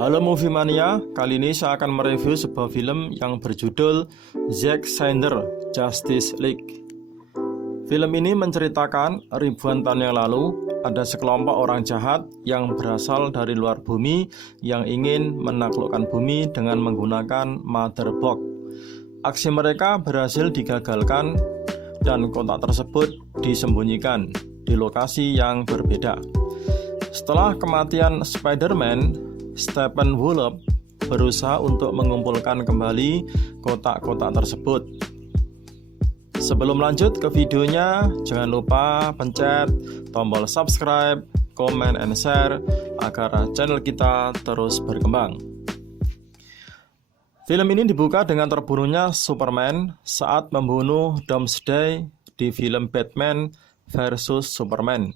Halo Movie Mania, kali ini saya akan mereview sebuah film yang berjudul Zack Snyder Justice League. Film ini menceritakan ribuan tahun yang lalu ada sekelompok orang jahat yang berasal dari luar bumi yang ingin menaklukkan bumi dengan menggunakan Mother Box. Aksi mereka berhasil digagalkan dan kotak tersebut disembunyikan di lokasi yang berbeda. Setelah kematian Spider-Man, Steppenwolf berusaha untuk mengumpulkan kembali kotak-kotak tersebut. Sebelum lanjut ke videonya, jangan lupa pencet tombol subscribe, comment, and share agar channel kita terus berkembang. Film ini dibuka dengan terbunuhnya Superman saat membunuh Doomsday di film Batman vs Superman.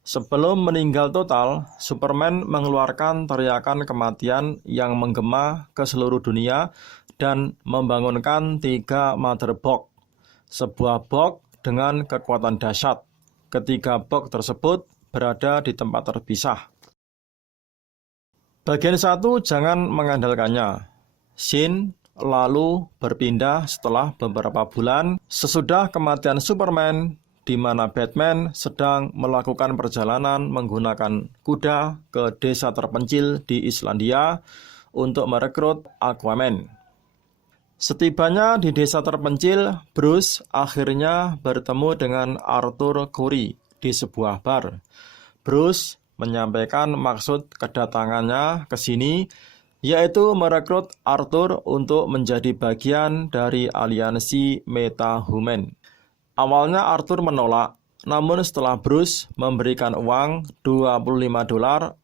Sebelum meninggal total, Superman mengeluarkan teriakan kematian yang menggema ke seluruh dunia dan membangunkan 3 Mother Box, sebuah box dengan kekuatan dahsyat. Ketiga box tersebut berada di tempat terpisah. Bagian 1 jangan mengandalkannya. Scene lalu berpindah setelah beberapa bulan sesudah kematian Superman, di mana Batman sedang melakukan perjalanan menggunakan kuda ke desa terpencil di Islandia untuk merekrut Aquaman. Setibanya di desa terpencil, Bruce akhirnya bertemu dengan Arthur Curry di sebuah bar. Bruce menyampaikan maksud kedatangannya ke sini, yaitu merekrut Arthur untuk menjadi bagian dari aliansi Metahuman. Awalnya Arthur menolak, namun setelah Bruce memberikan uang $25,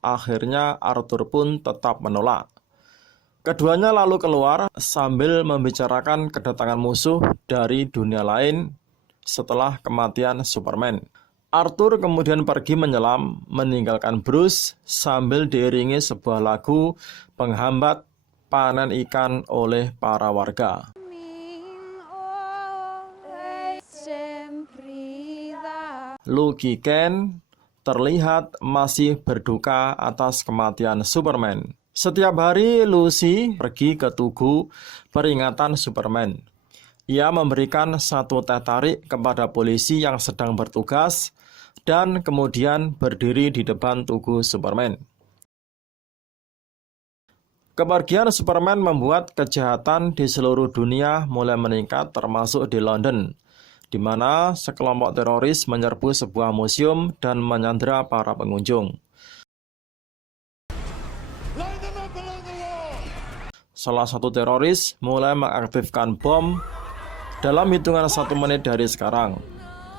akhirnya Arthur pun tetap menolak. Keduanya lalu keluar sambil membicarakan kedatangan musuh dari dunia lain setelah kematian Superman. Arthur kemudian pergi menyelam, meninggalkan Bruce sambil diiringi sebuah lagu penghambat panen ikan oleh para warga. Loki Kent terlihat masih berduka atas kematian Superman. Setiap hari Lucy pergi ke tugu peringatan Superman. Ia memberikan satu teh tarik kepada polisi yang sedang bertugas dan kemudian berdiri di depan tugu Superman. Kepergian Superman membuat kejahatan di seluruh dunia mulai meningkat, termasuk di London, di mana sekelompok teroris menyerbu sebuah museum dan menyandera para pengunjung. Salah satu teroris mulai mengaktifkan bom dalam hitungan 1 menit dari sekarang.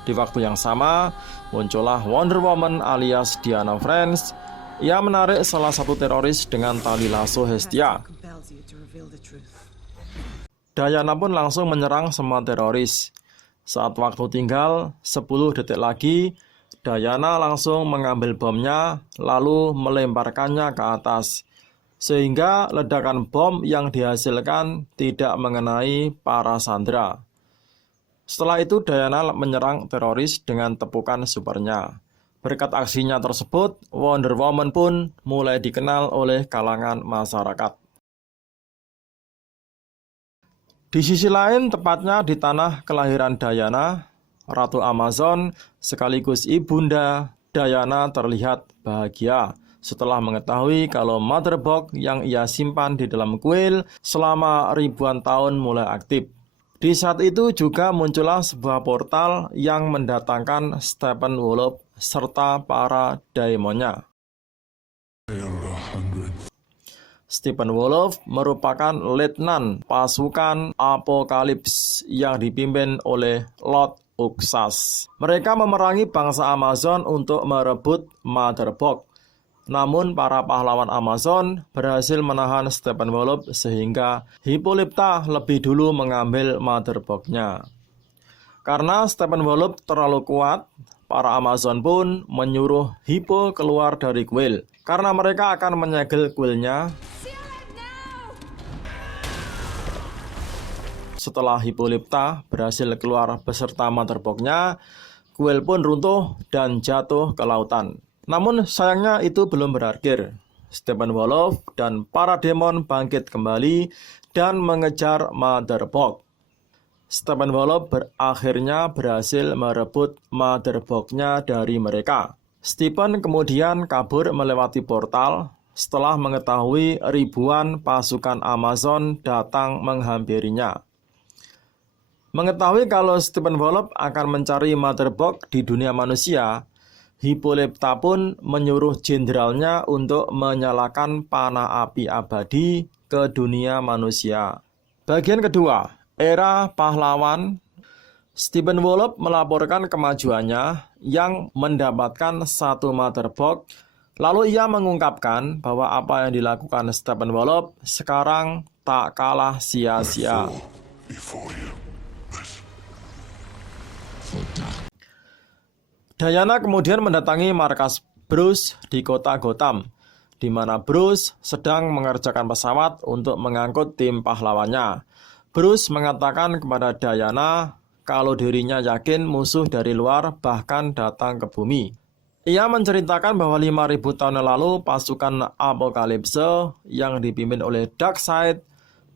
Di waktu yang sama, muncullah Wonder Woman alias Diana French. Ia menarik salah satu teroris dengan tali lasso Hestia. Diana pun langsung menyerang semua teroris. Saat waktu tinggal 10 detik lagi, Diana langsung mengambil bomnya lalu melemparkannya ke atas, sehingga ledakan bom yang dihasilkan tidak mengenai para sandera. Setelah itu Diana menyerang teroris dengan tepukan supernya. Berkat aksinya tersebut, Wonder Woman pun mulai dikenal oleh kalangan masyarakat. Di sisi lain, tepatnya di tanah kelahiran Diana, Ratu Amazon sekaligus ibunda Diana terlihat bahagia setelah mengetahui kalau Mother Box yang ia simpan di dalam kuil selama ribuan tahun mulai aktif. Di saat itu juga muncullah sebuah portal yang mendatangkan Steppenwolf serta para demonnya. Steppenwolf merupakan letnan pasukan Apokalips yang dipimpin oleh Lord Uxas. Mereka memerangi bangsa Amazon untuk merebut Mother Box. Namun para pahlawan Amazon berhasil menahan Steppenwolf sehingga Hippolyta lebih dulu mengambil Mother Box-nya. Karena Steppenwolf terlalu kuat, para Amazon pun menyuruh Hippo keluar dari kuil, karena mereka akan menyegel kuilnya. Setelah Hippolyta berhasil keluar beserta Mother Box-nya, kuil pun runtuh dan jatuh ke lautan. Namun sayangnya itu belum berakhir. Steppenwolf dan para demon bangkit kembali dan mengejar Mother Box. Steppenwolf akhirnya berhasil merebut Mother Box-nya dari mereka. Stephen kemudian kabur melewati portal setelah mengetahui ribuan pasukan Amazon datang menghampirinya. Mengetahui kalau Steppenwolf akan mencari Mother Box di dunia manusia, Hippolyta pun menyuruh jenderalnya untuk menyalakan panah api abadi ke dunia manusia. Bagian kedua, era pahlawan. Steppenwolf melaporkan kemajuannya yang mendapatkan satu Mother Box. Lalu ia mengungkapkan bahwa apa yang dilakukan Steppenwolf sekarang tak kalah sia-sia. Diana kemudian mendatangi markas Bruce di kota Gotham, di mana Bruce sedang mengerjakan pesawat untuk mengangkut tim pahlawannya. Bruce mengatakan kepada Diana kalau dirinya yakin musuh dari luar bahkan datang ke bumi. Ia menceritakan bahwa 5.000 tahun lalu pasukan Apokalipse yang dipimpin oleh Darkseid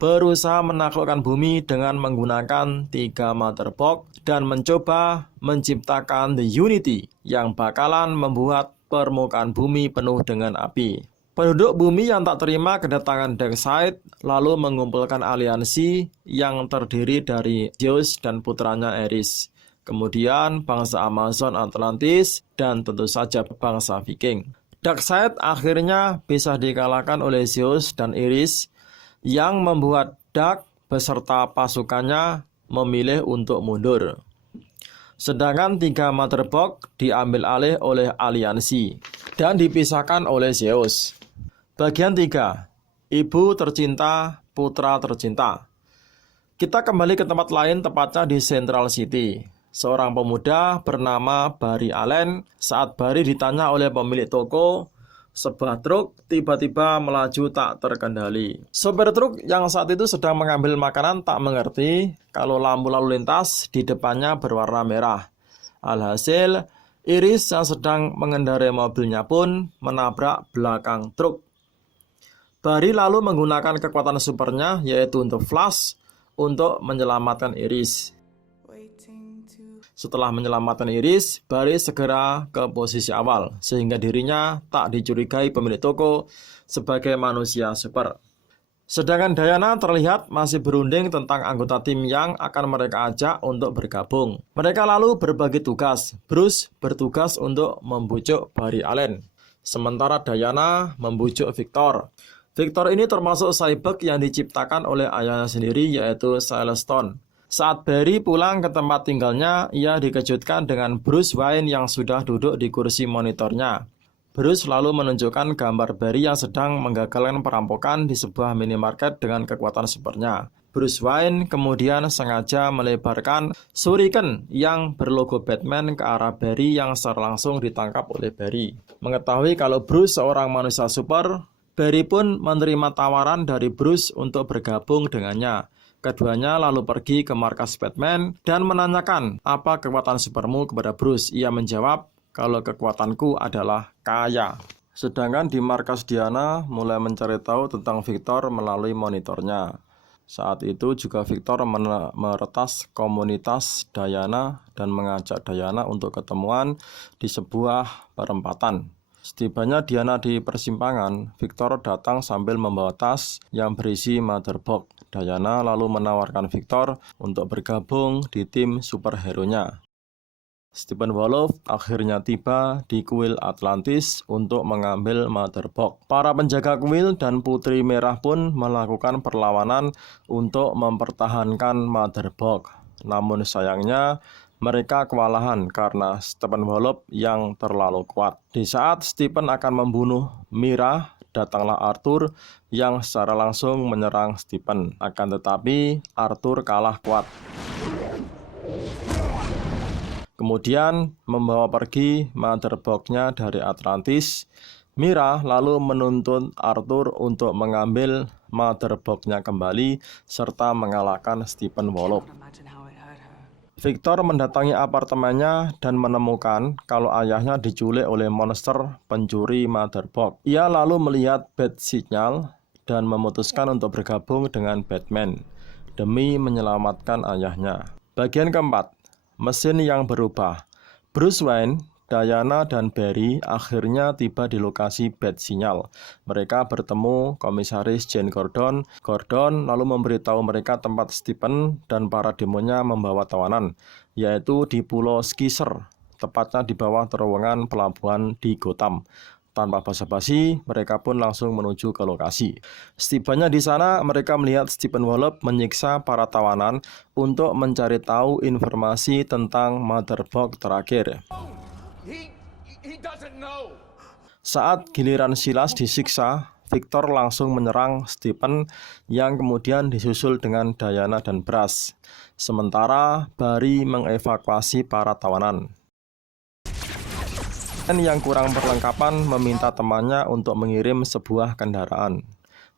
berusaha menaklukkan bumi dengan menggunakan 3 Mother Box dan mencoba menciptakan The Unity yang bakalan membuat permukaan bumi penuh dengan api. Penduduk bumi yang tak terima kedatangan Darkseid lalu mengumpulkan aliansi yang terdiri dari Zeus dan putranya Ares, kemudian bangsa Amazon Atlantis, dan tentu saja bangsa Viking. Darkseid akhirnya bisa dikalahkan oleh Zeus dan Ares, yang membuat Dark beserta pasukannya memilih untuk mundur. Sedangkan 3 Mother Box diambil alih oleh aliansi dan dipisahkan oleh Zeus. Bagian 3. Ibu tercinta, putra tercinta. Kita kembali ke tempat lain, tepatnya di Central City. Seorang pemuda bernama Barry Allen. Saat Barry ditanya oleh pemilik toko, sebuah truk tiba-tiba melaju tak terkendali. Sopir truk yang saat itu sedang mengambil makanan tak mengerti kalau lampu lalu lintas di depannya berwarna merah. Alhasil, Iris yang sedang mengendarai mobilnya pun menabrak belakang truk. Barry lalu menggunakan kekuatan supernya, yaitu untuk flash, untuk menyelamatkan Iris. Setelah menyelamatkan Iris, Barry segera ke posisi awal, sehingga dirinya tak dicurigai pemilik toko sebagai manusia super. Sedangkan Diana terlihat masih berunding tentang anggota tim yang akan mereka ajak untuk bergabung. Mereka lalu berbagi tugas. Bruce bertugas untuk membujuk Barry Allen, sementara Diana membujuk Victor. Victor ini termasuk cyborg yang diciptakan oleh ayahnya sendiri, yaitu Celestine. Saat Barry pulang ke tempat tinggalnya, ia dikejutkan dengan Bruce Wayne yang sudah duduk di kursi monitornya. Bruce lalu menunjukkan gambar Barry yang sedang menggagalkan perampokan di sebuah minimarket dengan kekuatan supernya. Bruce Wayne kemudian sengaja melebarkan shuriken yang berlogo Batman ke arah Barry yang secara langsung ditangkap oleh Barry. Mengetahui kalau Bruce seorang manusia super, Barry pun menerima tawaran dari Bruce untuk bergabung dengannya. Keduanya lalu pergi ke markas Batman dan menanyakan apa kekuatan supermu kepada Bruce. Ia menjawab kalau kekuatanku adalah kaya. Sedangkan di markas Diana mulai mencari tahu tentang Victor melalui monitornya. Saat itu juga Victor meretas komunitas Diana dan mengajak Diana untuk ketemuan di sebuah perempatan. Setibanya Diana di persimpangan, Victor datang sambil membawa tas yang berisi Mother Box. Diana lalu menawarkan Victor untuk bergabung di tim superhero-nya. Steppenwolf akhirnya tiba di kuil Atlantis untuk mengambil Mother Box. Para penjaga kuil dan Putri Merah pun melakukan perlawanan untuk mempertahankan Mother Box. Namun sayangnya, mereka kewalahan karena Steppenwolf yang terlalu kuat. Di saat Stephen akan membunuh Mira, datanglah Arthur yang secara langsung menyerang Stephen. Akan tetapi, Arthur kalah kuat. Kemudian membawa pergi Mother Box-nya dari Atlantis. Mira lalu menuntut Arthur untuk mengambil Mother Box-nya kembali serta mengalahkan Steppenwolf. Victor mendatangi apartemennya dan menemukan kalau ayahnya diculik oleh monster pencuri motherboard. Ia lalu melihat bad signal dan memutuskan untuk bergabung dengan Batman demi menyelamatkan ayahnya. Bagian keempat, mesin yang berubah. Bruce Wayne, Diana, dan Barry akhirnya tiba di lokasi bad signal. Mereka bertemu Komisaris Jane Gordon. Gordon lalu memberitahu mereka tempat Stephen dan para demonnya membawa tawanan, yaitu di Pulau Skiser, tepatnya di bawah terowongan pelabuhan di Gotham. Tanpa basa-basi, mereka pun langsung menuju ke lokasi. Setibanya di sana, mereka melihat Stephen Wolf menyiksa para tawanan untuk mencari tahu informasi tentang motherboard terakhir. He doesn't know. Saat giliran Silas disiksa, Victor langsung menyerang Stephen yang kemudian disusul dengan Diana dan Brass. Sementara Barry mengevakuasi para tawanan. Yang kurang perlengkapan meminta temannya untuk mengirim sebuah kendaraan.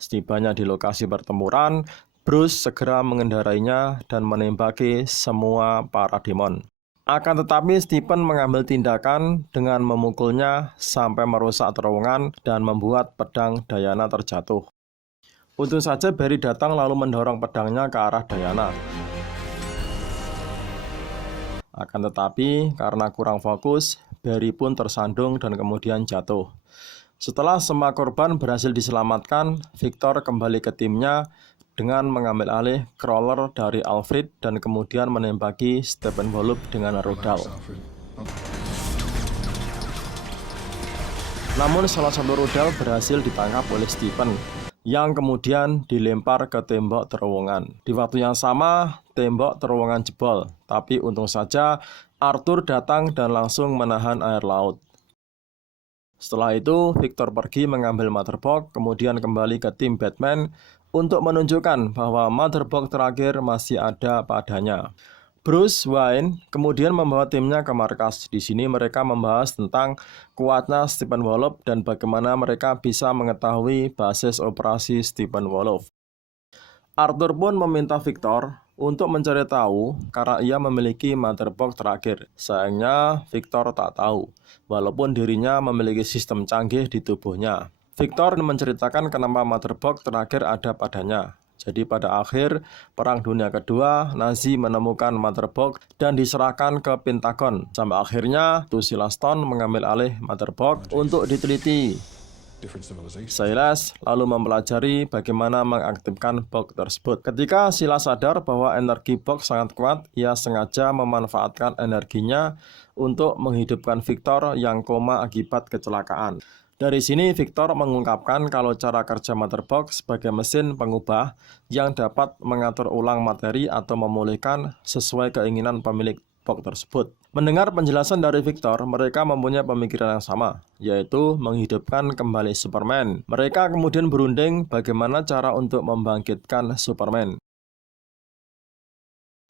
Setibanya di lokasi pertempuran, Bruce segera mengendarainya dan menembaki semua para demon. Akan tetapi Stephen mengambil tindakan dengan memukulnya sampai merusak terowongan dan membuat pedang Diana terjatuh. Untung saja Barry datang lalu mendorong pedangnya ke arah Diana. Akan tetapi karena kurang fokus, Barry pun tersandung dan kemudian jatuh. Setelah semua korban berhasil diselamatkan, Victor kembali ke timnya dengan mengambil alih crawler dari Alfred dan kemudian menembaki Stephen Wolf dengan rudal. Namun salah satu rudal berhasil ditangkap oleh Stephen, yang kemudian dilempar ke tembok terowongan. Di waktu yang sama, tembok terowongan jebol, tapi untung saja Arthur datang dan langsung menahan air laut. Setelah itu, Victor pergi mengambil motherboard, kemudian kembali ke tim Batman untuk menunjukkan bahwa motherboard terakhir masih ada padanya. Bruce Wayne kemudian membawa timnya ke markas. Di sini mereka membahas tentang kuatnya Stephen Wolf dan bagaimana mereka bisa mengetahui basis operasi Stephen Wolf. Arthur pun meminta Victor untuk mencari tahu karena ia memiliki motherboard terakhir. Sayangnya Victor tak tahu, walaupun dirinya memiliki sistem canggih di tubuhnya. Victor menceritakan kenapa motherboard terakhir ada padanya. Jadi pada akhir Perang Dunia Kedua, Nazi menemukan motherboard dan diserahkan ke Pentagon. Sampai akhirnya Silas Stone mengambil alih motherboard untuk diteliti. Silas lalu mempelajari bagaimana mengaktifkan box tersebut. Ketika Silas sadar bahwa energi box sangat kuat, ia sengaja memanfaatkan energinya untuk menghidupkan Victor yang koma akibat kecelakaan. Dari sini Victor mengungkapkan kalau cara kerja motherboard sebagai mesin pengubah yang dapat mengatur ulang materi atau memulihkan sesuai keinginan pemilik box tersebut. Mendengar penjelasan dari Victor, mereka mempunyai pemikiran yang sama, yaitu menghidupkan kembali Superman. Mereka kemudian berunding bagaimana cara untuk membangkitkan Superman.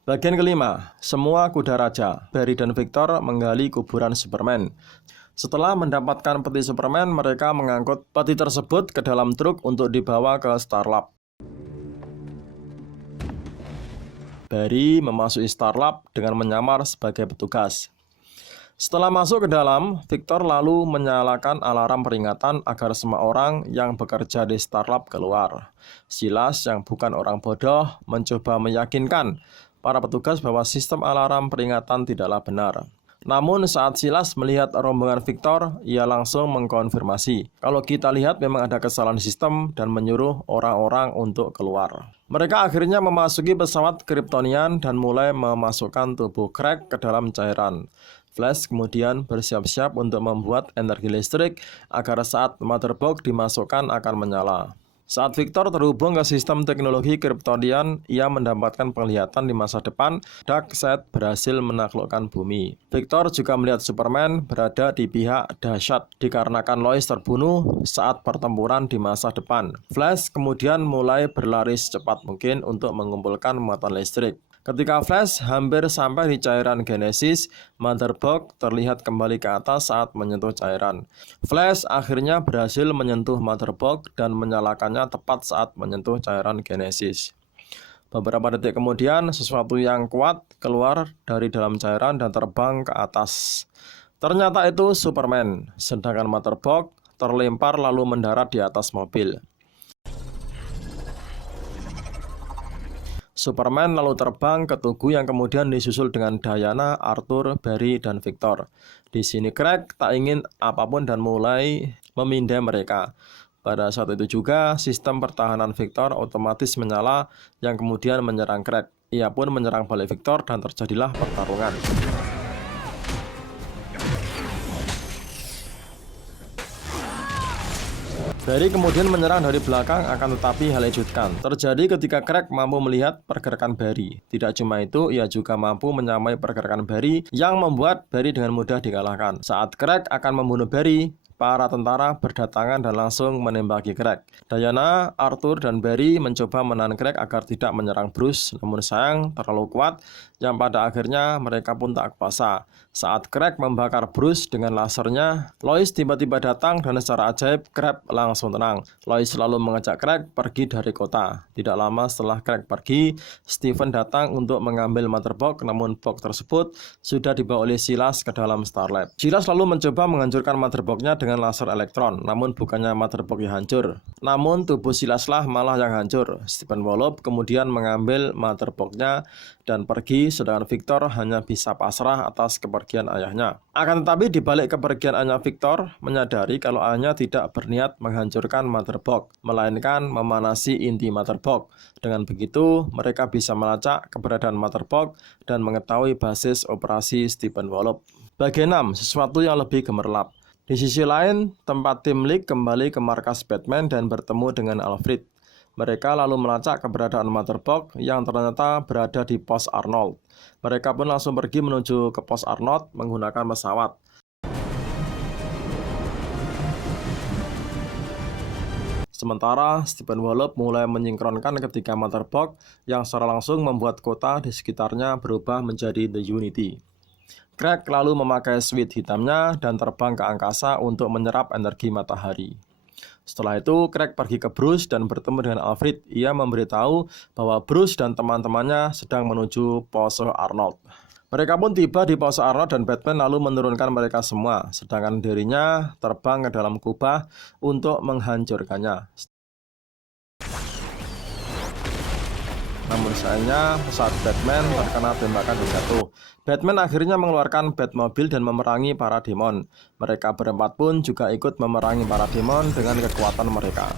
Bagian kelima, semua kuda raja. Barry dan Victor menggali kuburan Superman. Setelah mendapatkan peti Superman, mereka mengangkut peti tersebut ke dalam truk untuk dibawa ke Starlab. Barry memasuki Starlab dengan menyamar sebagai petugas. Setelah masuk ke dalam, Victor lalu menyalakan alarm peringatan agar semua orang yang bekerja di Starlab keluar. Silas yang bukan orang bodoh mencoba meyakinkan para petugas bahwa sistem alarm peringatan tidaklah benar. Namun saat Silas melihat rombongan Victor, ia langsung mengkonfirmasi kalau kita lihat memang ada kesalahan sistem dan menyuruh orang-orang untuk keluar. Mereka akhirnya memasuki pesawat Kryptonian dan mulai memasukkan tubuh Craig ke dalam cairan. Flash kemudian bersiap-siap untuk membuat energi listrik agar saat motherboard dimasukkan akan menyala. Saat Victor terhubung ke sistem teknologi Kryptonian, ia mendapatkan penglihatan di masa depan. Darkseid berhasil menaklukkan bumi. Victor juga melihat Superman berada di pihak dahsyat dikarenakan Lois terbunuh saat pertempuran di masa depan. Flash kemudian mulai berlari secepat mungkin untuk mengumpulkan muatan listrik. Ketika Flash hampir sampai di cairan Genesis, motherboard terlihat kembali ke atas saat menyentuh cairan. Flash akhirnya berhasil menyentuh motherboard dan menyalakannya tepat saat menyentuh cairan Genesis. Beberapa detik kemudian, sesuatu yang kuat keluar dari dalam cairan dan terbang ke atas. Ternyata itu Superman, sedangkan Mother Box terlempar lalu mendarat di atas mobil. Superman lalu terbang ke Tugu yang kemudian disusul dengan Diana, Arthur, Barry, dan Victor. Di sini Craig tak ingin apapun dan mulai memindai mereka. Pada saat itu juga, sistem pertahanan Victor otomatis menyala yang kemudian menyerang Craig. Ia pun menyerang balik Victor dan terjadilah pertarungan. Barry kemudian menyerang dari belakang, akan tetapi hal dikejutkan terjadi ketika Craig mampu melihat pergerakan Barry. Tidak cuma itu, ia juga mampu menyamai pergerakan Barry yang membuat Barry dengan mudah dikalahkan. Saat Craig akan membunuh Barry, para tentara berdatangan dan langsung menembaki Craig. Diana, Arthur, dan Barry mencoba menahan Craig agar tidak menyerang Bruce, namun sayang terlalu kuat yang pada akhirnya mereka pun tak kuasa. Saat Craig membakar Bruce dengan lasernya, Lois tiba-tiba datang dan secara ajaib Craig langsung tenang. Lois selalu mengajak Craig pergi dari kota. Tidak lama setelah Craig pergi, Stephen datang untuk mengambil Mother Box, namun box tersebut sudah dibawa oleh Silas ke dalam Starlab. Silas lalu mencoba menghancurkan Mother Box-nya dengan laser elektron, namun bukannya Mother Box yang hancur, namun tubuh Silaslah malah yang hancur. Stephen Wolof kemudian mengambil Mother Box-nya dan pergi, sedangkan Victor hanya bisa pasrah atas kepergian ayahnya. Akan tetapi di balik kepergian ayahnya, Victor menyadari kalau ayahnya tidak berniat menghancurkan Mother Box, melainkan memanasi inti Mother Box. Dengan begitu, mereka bisa melacak keberadaan Mother Box dan mengetahui basis operasi Stephen Wolof. Bagian 6, sesuatu yang lebih gemerlap. Di sisi lain, tempat tim League kembali ke markas Batman dan bertemu dengan Alfred. Mereka lalu melacak keberadaan Mother Box yang ternyata berada di pos Arnold. Mereka pun langsung pergi menuju ke pos Arnold menggunakan pesawat. Sementara Stephen Wolof mulai menyingkronkan ketika Mother Box yang secara langsung membuat kota di sekitarnya berubah menjadi The Unity. Craig lalu memakai suit hitamnya dan terbang ke angkasa untuk menyerap energi matahari. Setelah itu, Craig pergi ke Bruce dan bertemu dengan Alfred. Ia memberitahu bahwa Bruce dan teman-temannya sedang menuju pose Arnold. Mereka pun tiba di pose Arnold dan Batman lalu menurunkan mereka semua, sedangkan dirinya terbang ke dalam kubah untuk menghancurkannya. Namun sayangnya pesawat Batman terkena tembakan dan jatuh. Batman akhirnya mengeluarkan Batmobile dan memerangi para demon. Mereka berempat pun juga ikut memerangi para demon dengan kekuatan mereka.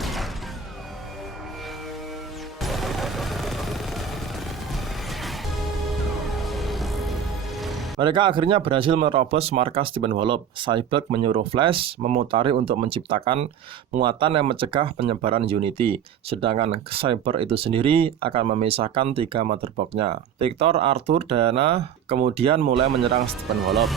Mereka akhirnya berhasil menerobos markas Stephen Wolof. Cyborg menyuruh Flash memutari untuk menciptakan muatan yang mencegah penyebaran Unity. Sedangkan Cyborg itu sendiri akan memisahkan 3 Mother Box-nya. Victor, Arthur, Diana kemudian mulai menyerang Stephen Wolof.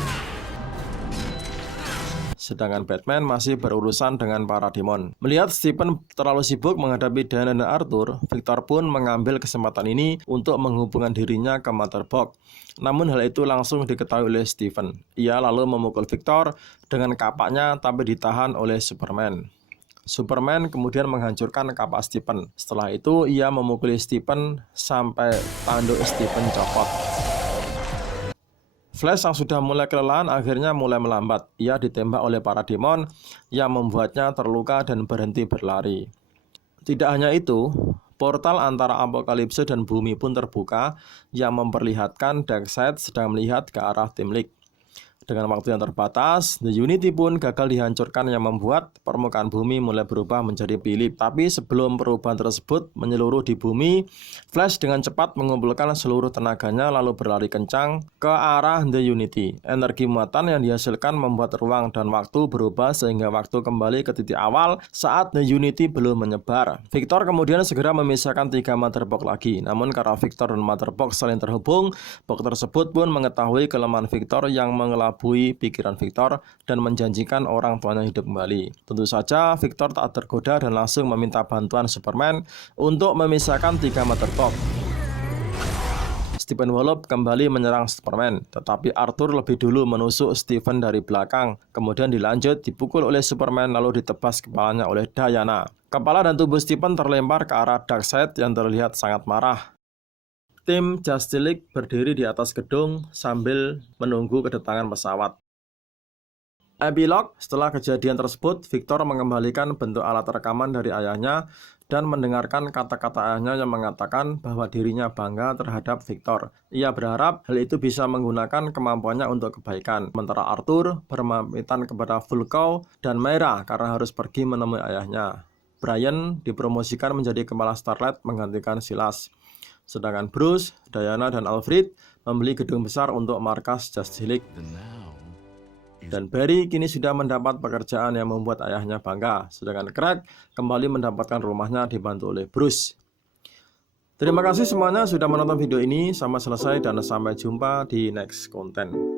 Sedangkan Batman masih berurusan dengan para demon. Melihat Stephen terlalu sibuk menghadapi Diana dan Arthur, Victor pun mengambil kesempatan ini untuk menghubungkan dirinya ke Mother Box. Namun hal itu langsung diketahui oleh Stephen. Ia lalu memukul Victor dengan kapaknya tapi ditahan oleh Superman. Superman kemudian menghancurkan kapak Stephen. Setelah itu ia memukuli Stephen sampai tanduk Stephen copot. Flash yang sudah mulai kelelahan akhirnya mulai melambat. Ia ditembak oleh para demon yang membuatnya terluka dan berhenti berlari. Tidak hanya itu, portal antara Apokalipse dan bumi pun terbuka yang memperlihatkan Darkseid sedang melihat ke arah tim League. Dengan waktu yang terbatas, The Unity pun gagal dihancurkan yang membuat permukaan bumi mulai berubah menjadi pilip. Tapi sebelum perubahan tersebut menyeluruh di bumi, Flash dengan cepat mengumpulkan seluruh tenaganya lalu berlari kencang ke arah The Unity. Energi muatan yang dihasilkan membuat ruang dan waktu berubah sehingga waktu kembali ke titik awal saat The Unity belum menyebar. Victor kemudian segera memisahkan 3 Mother Box lagi. Namun karena Victor dan Mother Box saling terhubung, box tersebut pun mengetahui kelemahan Victor yang mengelabui pikiran Victor dan menjanjikan orang tuanya hidup kembali. Tentu saja Victor tak tergoda dan langsung meminta bantuan Superman untuk memisahkan 3 Mother Box. Stephen Wolof kembali menyerang Superman, tetapi Arthur lebih dulu menusuk Stephen dari belakang, kemudian dilanjut dipukul oleh Superman lalu ditebas kepalanya oleh Diana. Kepala dan tubuh Stephen terlempar ke arah Darkseid yang terlihat sangat marah. Tim Justice League berdiri di atas gedung sambil menunggu kedatangan pesawat. Epilog, setelah kejadian tersebut, Victor mengembalikan bentuk alat rekaman dari ayahnya dan mendengarkan kata-kata ayahnya yang mengatakan bahwa dirinya bangga terhadap Victor. Ia berharap hal itu bisa menggunakan kemampuannya untuk kebaikan. Sementara Arthur berpamitan kepada Vulko dan Myra karena harus pergi menemui ayahnya. Brian dipromosikan menjadi kepala Starlight menggantikan Silas. Sedangkan Bruce, Diana, dan Alfred membeli gedung besar untuk markas Justice League. Dan Barry kini sudah mendapat pekerjaan yang membuat ayahnya bangga. Sedangkan Craig kembali mendapatkan rumahnya dibantu oleh Bruce. Terima kasih semuanya sudah menonton video ini sampai selesai dan sampai jumpa di next konten.